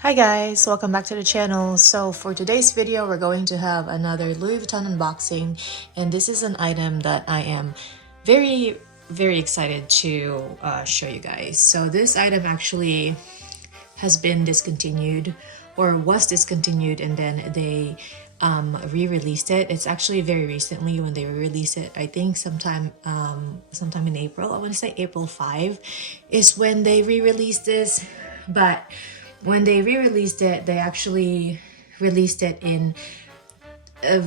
Hi guys, welcome back to the channel. So for today's video, we're going to have another Louis Vuitton unboxing, and this is an item that I am very excited to show you guys. So this item actually has been discontinued or was discontinued, and then they re-released it. It's actually very recently when they re-released it. I think sometime in April. I want to say April 5 is when they re-released this, but when they re-released it, they actually released it in I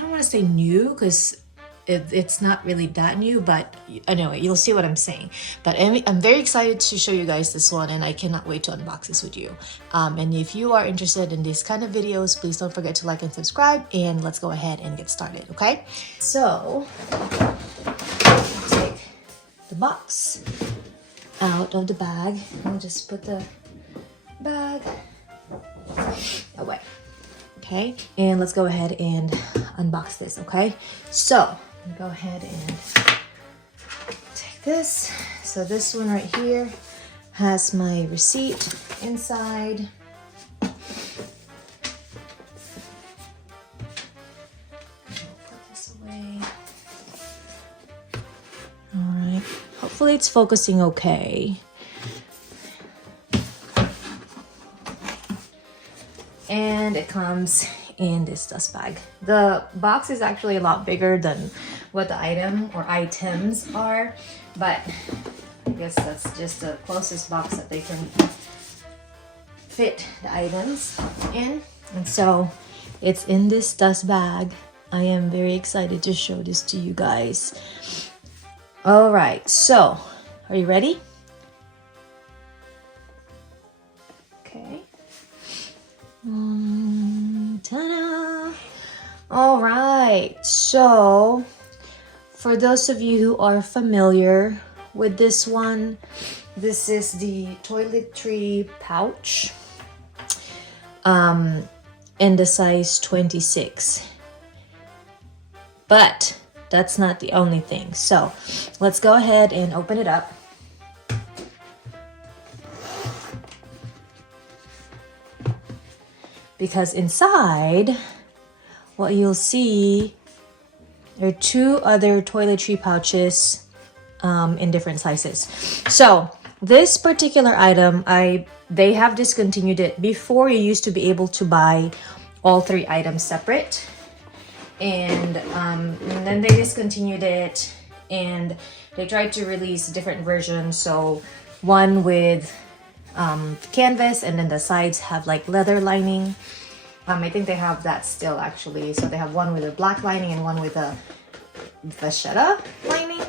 don't want to say new because it's not really that new, but anyway, you'll see what I'm saying. But I'm very excited to show you guys this one, and I cannot wait to unbox this with you. And if you are interested in these kind of videos, please don't forget to like and subscribe, and let's go ahead and get started, okay? So take the box out of the bag. I'll just put the bag away. Okay, and let's go ahead and unbox this. Okay, so go ahead and take this. So this one right here has my receipt inside. Put this away. All right, hopefully it's focusing okay. And it comes in this dust bag. The box is actually a lot bigger than what the item or items are, but I guess that's just the closest box that they can fit the items in. And so it's in this dust bag. I am very excited to show this to you guys. All right, so are you ready? Okay. Ta-da! All right, so for those of you who are familiar with this one, this is the toiletry pouch in the size 26. But that's not the only thing. So let's go ahead and open it up. Because inside, what you'll see are two other toiletry pouches in different sizes. So this particular item, they have discontinued it. Before, you used to be able to buy all three items separate, and then they discontinued it, and they tried to release different versions. So one with canvas, and then the sides have like leather lining. I think they have that still actually. So they have one with a black lining and one with a vachetta lining.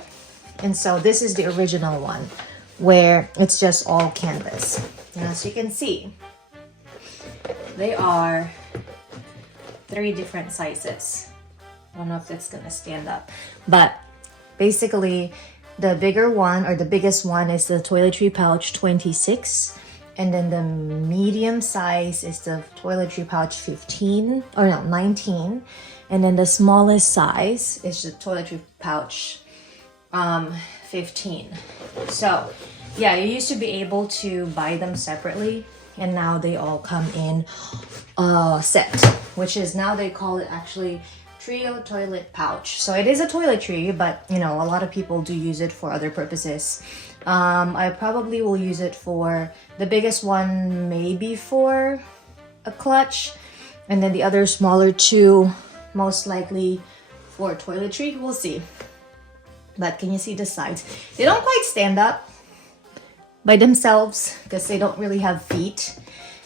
And so this is the original one where it's just all canvas. And as you can see, they are three different sizes. I don't know if it's gonna stand up, but basically the bigger one or the biggest one is the toiletry pouch 26, and then the medium size is the toiletry pouch 15 or no 19, and then the smallest size is the toiletry pouch 15. So yeah, you used to be able to buy them separately, and now they all come in a set, which is now they call it actually trio toilet pouch. So it is a toiletry, but you know, a lot of people do use it for other purposes. I probably will use it for the biggest one, maybe for a clutch, and then the other smaller two most likely for toiletry. We'll see. But can you see the sides? They don't quite stand up by themselves because they don't really have feet.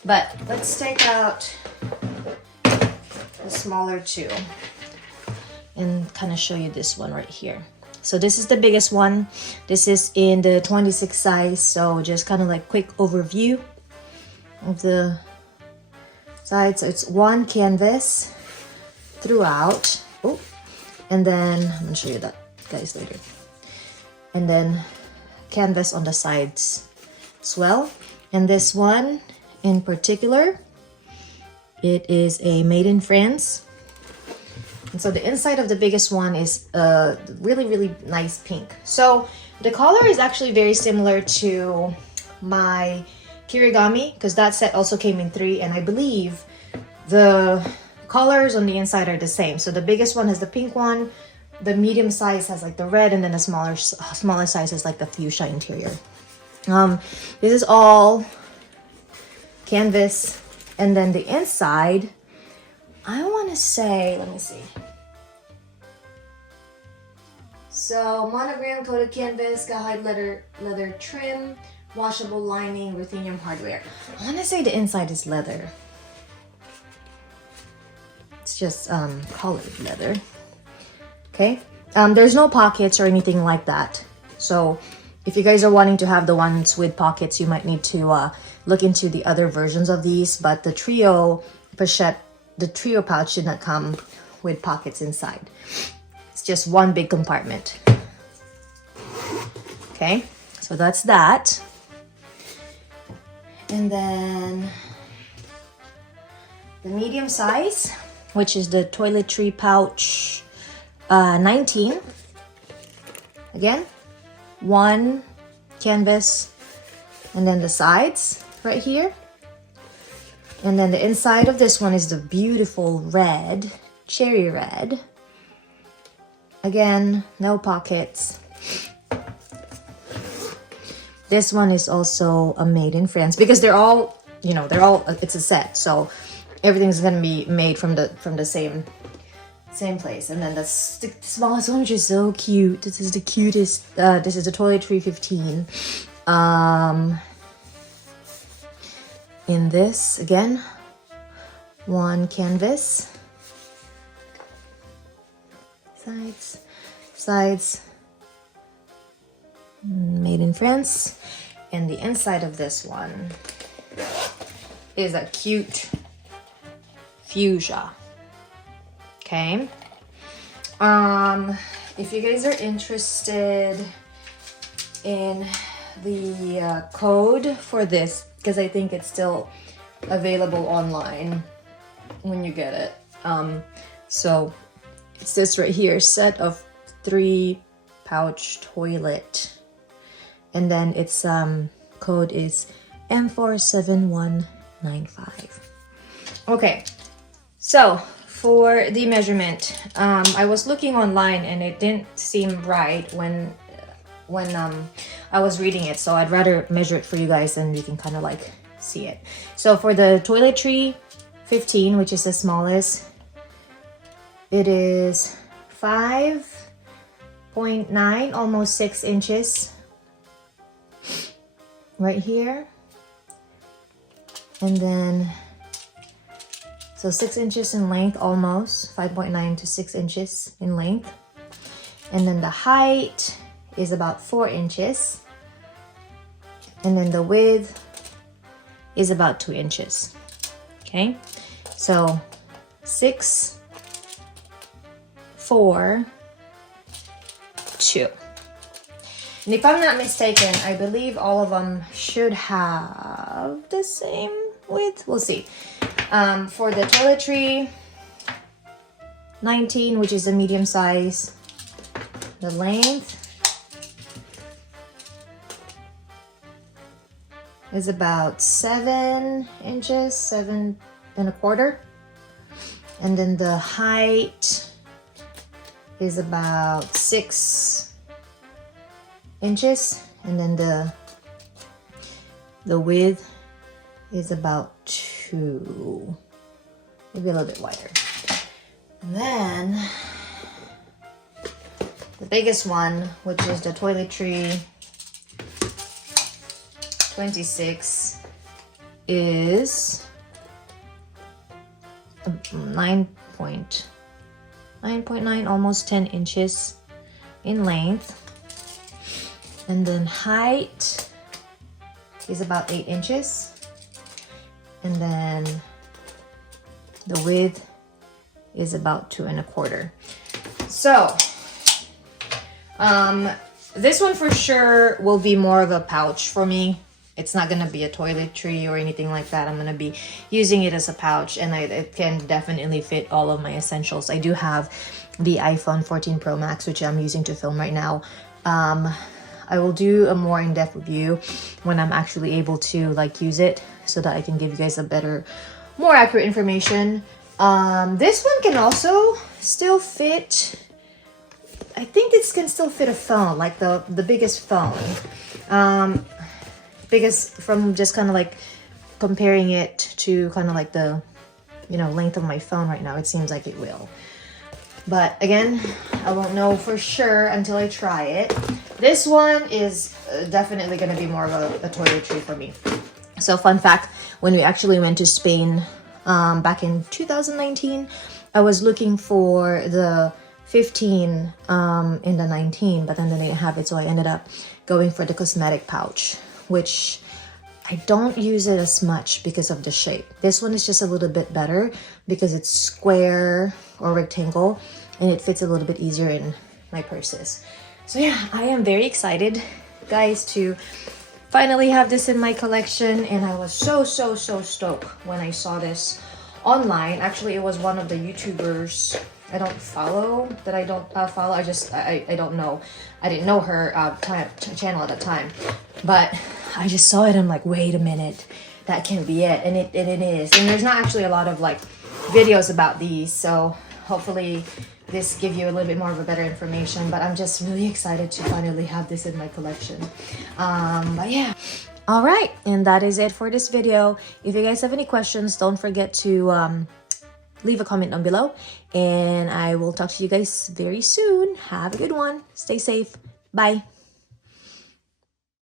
But let's take out the smaller two and kind of show you this one right here. So this is the biggest one. This is in the 26 size. So just kind of like quick overview of the side. So it's one canvas throughout. Oh, and then I'm gonna show you that guys later. And then canvas on the sides as well. And this one in particular, it is a made in France. And so the inside of the biggest one is a really nice pink. So the color is actually very similar to my Kirigami, because that set also came in 3, and I believe the colors on the inside are the same. So the biggest one has the pink one, the medium size has like the red, and then the smaller size has like the fuchsia interior. This is all canvas, and then the inside, I want to say, let me see. So monogram coated canvas, cowhide leather trim, washable lining, ruthenium hardware. I want to say the inside is leather. It's just colored leather. Okay. There's no pockets or anything like that. So if you guys are wanting to have the ones with pockets, you might need to look into the other versions of these. But the trio pochette, the trio pouch did not come with pockets inside. It's just one big compartment. Okay, so that's that. And then the medium size, which is the toiletry pouch 19. Again, one canvas, and then the sides right here. And then the inside of this one is the beautiful red, cherry red. Again, no pockets. This one is also a made in France, because they're all, it's a set. So everything's gonna be made from the same place. And then the smallest one, which is so cute. This is the cutest. This is the toiletry 15. In this, again, one canvas. Sides. Made in France. And the inside of this one is a cute fuchsia. Okay. If you guys are interested in the code for this, because I think it's still available online when you get it. So it's this right here, set of 3 pouch toilet. And then its code is M47195. Okay, so for the measurement, I was looking online and it didn't seem right when I was reading it, so I'd rather measure it for you guys and you can kind of like see it. So for the toiletry 15, which is the smallest, it is 5.9, almost 6 inches right here. And then, so 6 inches in length, almost 5.9 to 6 inches in length. And then the height is about 4 inches. And then the width is about 2 inches. Okay, so 6, 4, 2. And if I'm not mistaken, I believe all of them should have the same width. We'll see. For the toiletry 19, which is a medium size, the length is about 7 inches, 7.25. And then the height is about 6 inches. And then the width is about 2, maybe a little bit wider. And then the biggest one, which is the toiletry 26, is 9.9, almost 10 inches in length. And then height is about 8 inches. And then the width is about 2.25. So, this one for sure will be more of a pouch for me. It's not gonna be a toiletry or anything like that. I'm gonna be using it as a pouch, and it can definitely fit all of my essentials. I do have the iPhone 14 Pro Max, which I'm using to film right now. I will do a more in-depth review when I'm actually able to like use it, so that I can give you guys a better, more accurate information. This one can also still fit, I think this can still fit a phone, like the biggest phone. Biggest from just kind of like comparing it to kind of like the, you know, length of my phone right now, it seems like it will. But again, I won't know for sure until I try it. This one is definitely going to be more of a toiletry for me. So fun fact, when we actually went to Spain back in 2019, I was looking for the 15 in the 19, but then they didn't have it, so I ended up going for the cosmetic pouch, which I don't use it as much because of the shape. This one is just a little bit better because it's square or rectangle, and it fits a little bit easier in my purses. So yeah, I am very excited, guys, to finally have this in my collection, and I was so stoked when I saw this online. Actually, it was one of the YouTubers I don't follow, I don't know. I didn't know her channel at the time, but I just saw it. I'm like, wait a minute, that can't be it. And it is. And there's not actually a lot of like videos about these, so hopefully this give you a little bit more of a better information. But I'm just really excited to finally have this in my collection. But yeah. All right, and that is it for this video. If you guys have any questions, don't forget to leave a comment down below, and I will talk to you guys very soon. Have a good one. Stay safe. Bye.